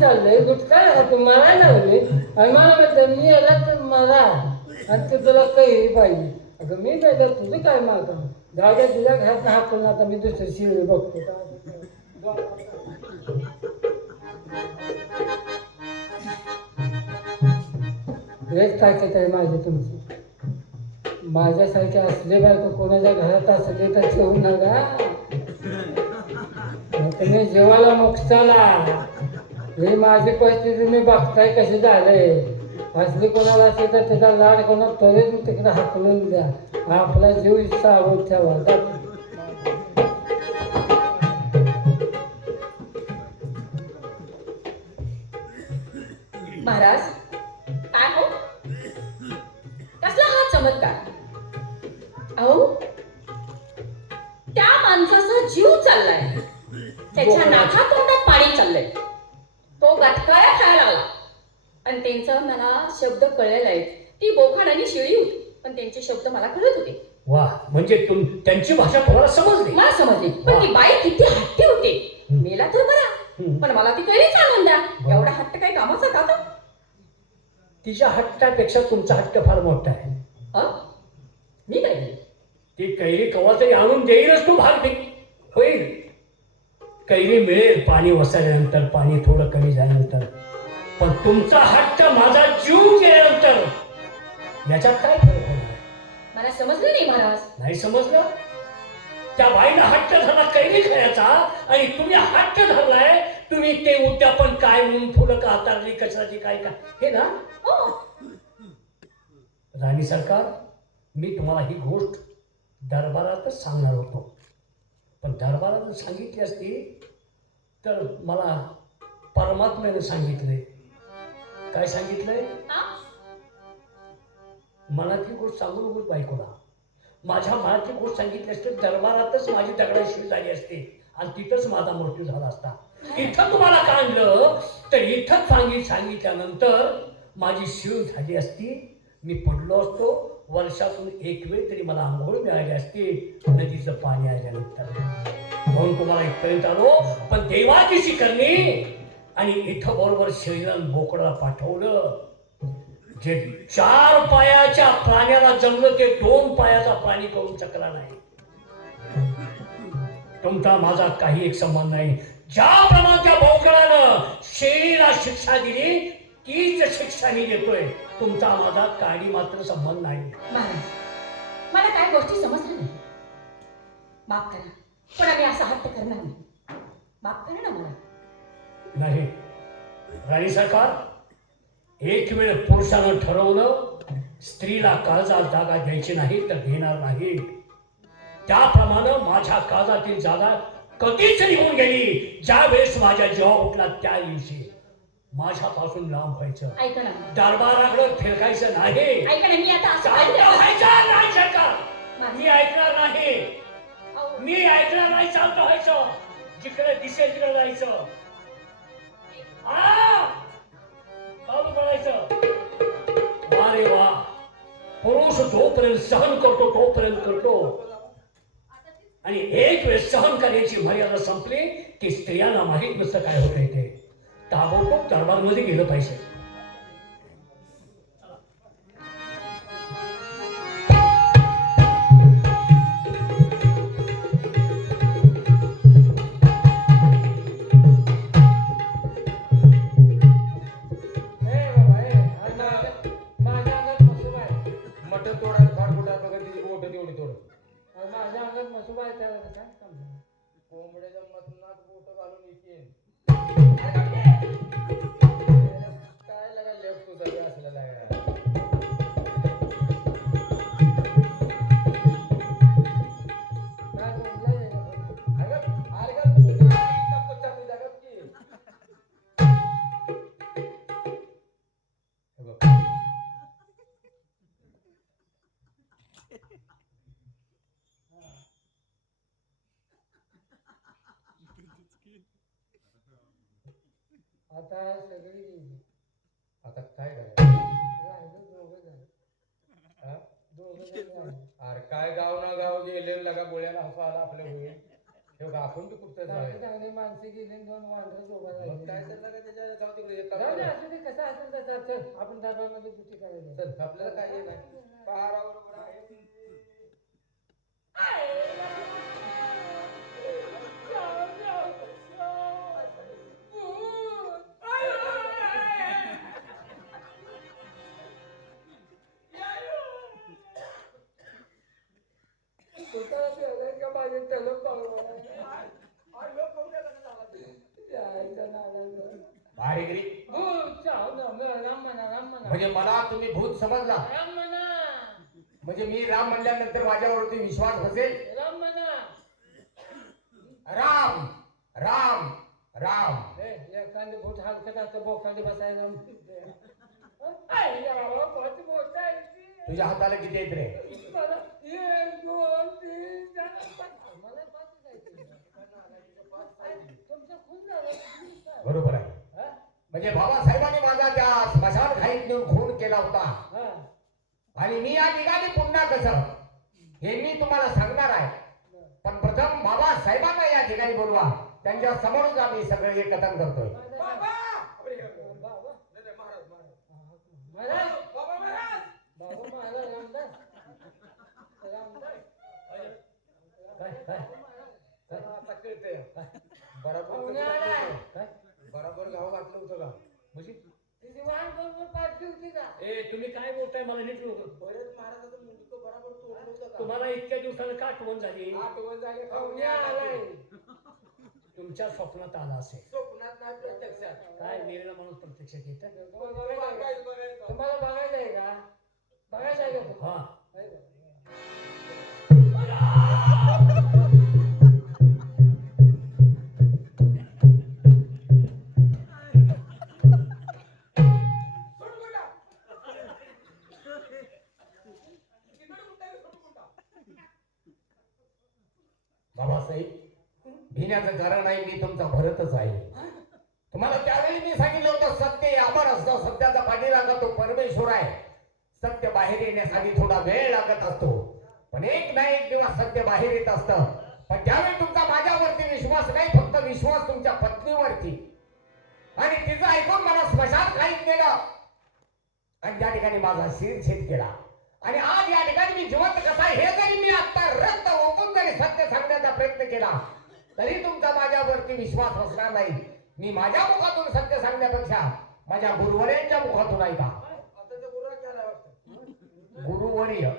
चाललंय गुटखा मला लावले आणि मला म्हणतात मी याला तर मला आणि ते तुला काही पाहिजे. अगं मी काय तर तुझं काय मागतो गाड्या तुझ्या घरात हाकून आता मी दुसरी शिवले बघतो. हेच ताकद आहे माझी तुमची. माझ्यासारखे असले बायको कोणाच्या घरात असले तर ठेवू नका. तुम्ही जेवायला मोक्षाला ही माझी परिस्थिती तुम्ही बघताय कशी झालंय. असली कोणाला असेल तर त्याचा लाड कोणा त्वरित तिकडे हाकलून द्या. आपला जीव सावध ठेवा. महाराज काय हो? कसला हा चमत्कार? अहो त्या माणसाचा जीव चाललाय. त्याच्या नाका मला शब्द कळलेला आहे. ती बोखाड आणि शिळी होती पण त्यांचे शब्द मला कळत होते. वा म्हणजे तुम त्यांची भाषा तुम्हाला समजली. मला समजली पण ती बाई किती हट्टी होते. मेला तर बरा हम्म. पण मला ती कैरीच आणून द्या. एवढा हट्ट काही कामाचा का? तिच्या हट्टापेक्षा तुमचा हट्ट फार मोठा आहे. हं? मी काय केलं? ती कैरी कवा तरी आणून देईलच तो भाग दे होईल. कैरी मिळेल पाणी वसरल्यानंतर पाणी थोडं कमी झाल्यानंतर. पण तुमचा हट्ट माझा जीव गेल्यानंतर याच्यात काय फरक होणार मला समजलं नाही महाराज. नाही समजलं? त्या बाईला हट्ट झाला कैरी खायचा आणि तुम्ही हट्ट धरलाय तुम्ही ते उद्यापन काय म्हणून फुलं का हाताळली कशाची काय का? हे ना? हो. राणी सरकार मी तुम्हाला ही गोष्ट दरबारातच सांगणार होतो. पण दरबारात जर सांगितली असती तर मला परमात्म्याने सांगितले. काय सांगितलंय? मनातली गोष्ट सांगू नकोस बायकोला. माझ्या मनातली गोष्ट सांगितली असते दरबारातच माझी दगडाशी झाली असते आणि तिथंच माझा मृत्यू झाला असता. इथं तुम्हाला का आणलं तर इथं सांगित सांगितल्यानंतर माझी शिव झाली असती मी पडलो असतो. वर्षातून एक वेळ तरी मला आंघोळ मिळाली असती नदीचं पाणी आल्यानंतर. म्हणून तुम्हाला इथपर्यंत आलो. पण देवाची शिकरणी आणि इथं बरोबर शरीरान बोकडाला पाठवलं. जे चार पायाच्या प्राण्याला जमलं ते दोन पायाचा प्राणी करू शकला नाही. तुमचा माझा काही एक संबंध नाही. ज्या त्या बोकडानं शेळीला शिक्षा दिली तीच शिक्षा मी देतोय. तुमचा माझा काही मात्र संबंध नाही. मला काय गोष्टी समजल्या नाही. माफ करा पण आम्ही असा हट्ट करणार नाही. माफ करा ना मला नाही. राणी सरकार एक वेळ पुरुषानं ठरवलं स्त्रीला काळजात जागा द्यायची नाही तर घेणार नाही. त्याप्रमाणे माझ्या काळजातील जागा कधीच निघून गेली. ज्या वेळेस माझ्या जेव्हा उठला त्या दिवशी माझ्यापासून लांब व्हायचं. ऐका ना. दरबाराकडे फिरकायचं नाही. ऐका ना मी आता असं शांत काय व्हायचं नाही सरकार. मी ऐकणार नाही. अहो, मी ऐकणार नाही शांत व्हायचं. जिकडे दिसेल तिकडे जायचं! चालू वा वा पुरुष जोपर्यंत सहन करतो तोपर्यंत करतो. आणि एक वेळ सहन करण्याची मर्यादा संपली की स्त्रियांना माहीत नसतं काय होतं ते. ताबडतोब दरबारमध्ये गेलं पाहिजे. मटण तोडायला बघा तिची तेवढी माझ्या अंगात मसूब आहे त्याला काय कोंबड्याच्या मधनात बोट घालून येते आता सगळी गेली. आता काय करायचं राहिलं दोघं जण. हा? दोघं जण राहिले. अरे काय गाव ना गाव गेले लगा बोळ्याला हसू आला आपल्या होईल हे का आपण बी कुठं चांगली जाऊया चांगली माणसं गेली आणि दोन वांढरं मग काय राहिले चाललं का त्याच्या? जाऊ तिकडे एक जाऊ दे, काम असू दे, कसं असेल तसं चल आपण दरबारमध्ये ड्युटी करायची चल आपल्याला काय नाही पहारा बरोबर आहे का माझे नादाला. भाडेगिरी हो, राम म्हणा राम म्हणा. म्हणजे मला तुम्ही भूत समजला. राम म्हणा. म्हणजे मी राम म्हणल्यानंतर माझ्यावरती विश्वास बसेल? राम म्हणा. राम राम राम. ए, एखादे बोट हलकत असतं बोखांडी बसायला. आई? तुझ्या हाताला किती येत रे मला एक, दोन, तीन, चार, पाच. मला पाचच आहे ते. तुमचं खून झालं, तुम्ही काय? बरोबर आहे हा? म्हणजे बाबासाहेबांनी माझा त्या स्मशान घाईत नेऊन खून केला होता. हा. आणि मी या ठिकाणी पुन्हा कसं हे मी तुम्हाला सांगणार आहे. पण प्रथम बाबासाहेबांना या ठिकाणी बोलवा. त्यांच्या समोरच आम्ही सगळे हे कथन करतोय बाबा. बरोबर गाव घातलं होतं का? म्हणजे तिची वाट बरोबर पाठली होती का? ए तुम्ही काय बोलताय? मला नीट लोक बरेच महाराजाचं मुंडकं बरोबर तोडलं होतं का? तुम्हाला इतक्या दिवसाला का आठवण झाली? आठवण झाली. पाहुणे आलाय. तुमच्या स्वप्नात आला असेल. स्वप्नात नाही प्रत्यक्षात. काय मेलेला माणूस प्रत्यक्षात येत? तुम्हाला बघायचं आहे का? बघायचं, आहे का? हा. आहे का? बाबासाहेब भिण्याचं कारण आहे मी तुमचा भरतच आहे. तुम्हाला त्यावेळी मी सांगितलं होतं सत्य यावर अमर असतं. सत्याचा पाठीराखा तो परमेश्वर आहे. सत्य बाहेर येण्यासाठी थोडा वेळ लागत असतो. पण एक ना एक दिवस सत्य बाहेर येत असतं. पण ज्यावेळी तुमचा माझ्यावरती विश्वास नाही फक्त विश्वास तुमच्या पत्नीवरती. आणि तिचं ऐकून मला स्मशान खाईत केलं आणि त्या ठिकाणी माझा शिरछेद केला. आणि आज या ठिकाणी मी जिवंत कसा आहे हे जरी मी आता रक्त ओकून जरी सत्य सांगण्याचा प्रयत्न केला तरी तुमचा माझ्यावरती विश्वास बसणार नाही. मी माझ्या मुखातून सत्य सांगण्यापेक्षा माझ्या गुरुवर्यांच्या मुखातून ऐका गुरुवर्य.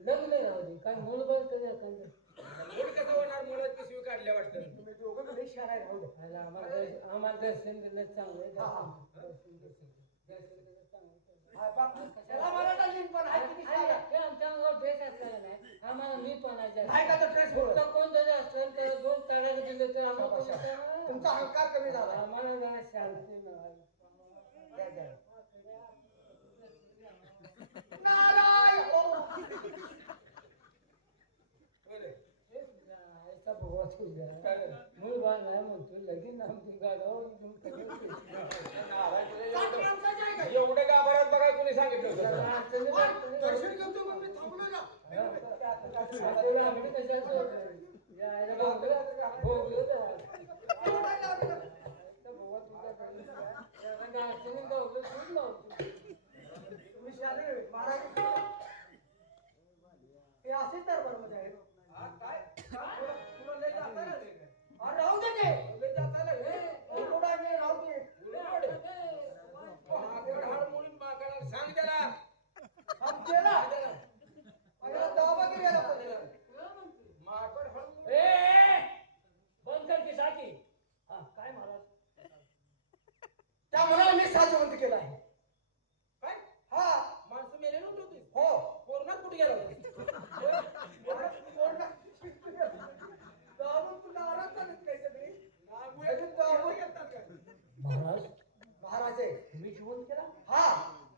लग्न राहू दे. काय मूळ कसं होणार? पिशवी काढल्या वाटतं. तुम्ही दोघं बी लई शहाणे आहे, राहू दे. आला आम्हाला दर्शन- दिलं चांगलं आहे, हा, हा. दर्शन दर्शन दर्शन दिलं चांगलं आहे. हा, बाप, त्याला मला लिंक पण आहे किती आणि शहाणा. ते आमच्या अंगावर ड्रेस असलेला नाही. आम्हाला मी पण नाही का तो ड्रेस फक्त कोण जरी असलं तर दोन दिले तर आम्हाला शाबास. तुमचा अहंकार कमी झाला. आम्हाला जरा शांती मिळाली द्या, द्या. नारायण ओ. बरं. ऐसा भगवा तुझ्या काय झालं? मूळ बाळ नाही म्हणतो लगीन आमची गाडावर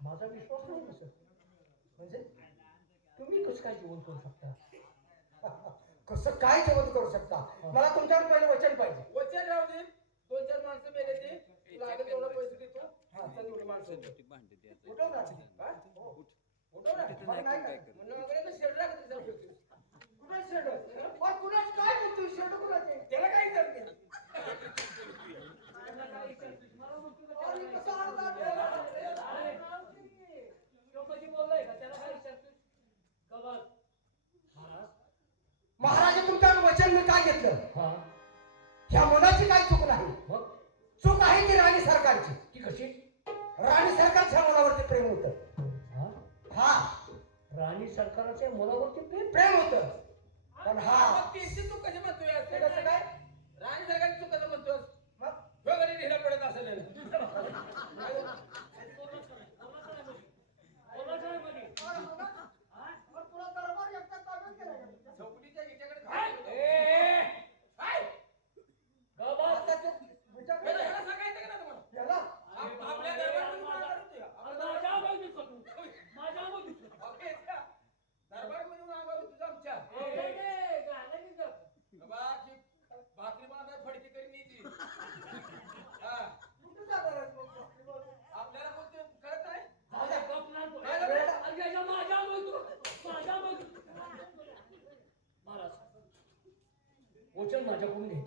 माझा विश्वास नाही बसत म्हणजे तुम्ही कसं काय जेवण करू शकता? कसं काय जेवण करू शकता? मला तुमच्यावर पहिले वचन पाहिजे. वचन राहू दे. दोन चार माणसं मेले ते. लागेल पैसे देतो. माणसं. उठव ना. काय काय शेड लागत शेड? कुणाच काय म्हणतो शेड कुणाचे त्याला काय करते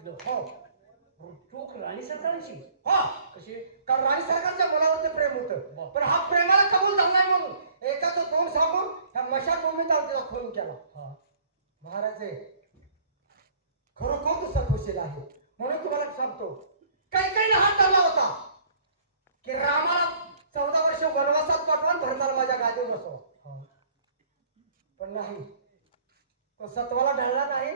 घेतलं हो. चूक राणी सरकारांची? हा. कशी? कारण राणी सरकारच्या मुलावरती प्रेम होतं. पण हा प्रेमाला कबूल झाला नाही म्हणून एकाचं दोन सांगून ह्या मशाभूमीत त्याला खून केला. महाराज खरोखर तू सत्वशील आहे. म्हणून तुम्हाला सांगतो काही काही हात धरला होता की रामाला चौदा वर्ष वनवासात पाठवा आणि भरताला माझ्या गादीवर बसवा. पण नाही तो सत्वाला ढळला नाही.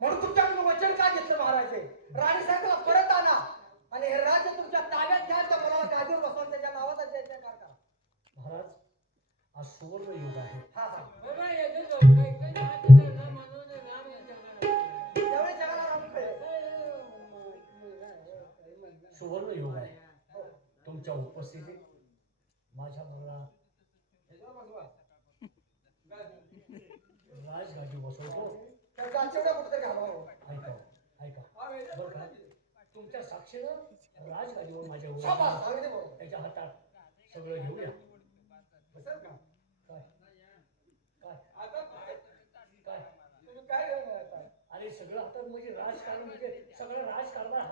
म्हणून तुमच्याकडून वचन का घेतलं महाराजे? राणी साहेबाला परत आणा. आणि हे राज्य तुमच्या ताब्यात घ्या तर मला गादीवर बसवून त्याच्या नावाचा जय जयकार करा. महाराज आज सुवर्ण युग आहे. हा हा. सुवर्ण युग आहे. तुमच्या उपस्थितीत माझ्या मुलाला राजगादी बसवतो त्या गाचेवड्या कुठेतरी घालवावं. ऐका ऐका बरं का तुमच्या साक्षीनं राजगादीवर माझ्या शाबास, अगदी बरोबर. त्याच्या हातात सगळं घेऊया बसेल का? काय काय आता काय तुम्ही काय आता? अरे सगळं हातात म्हणजे राजकारण म्हणजे सगळं राजकारण हातात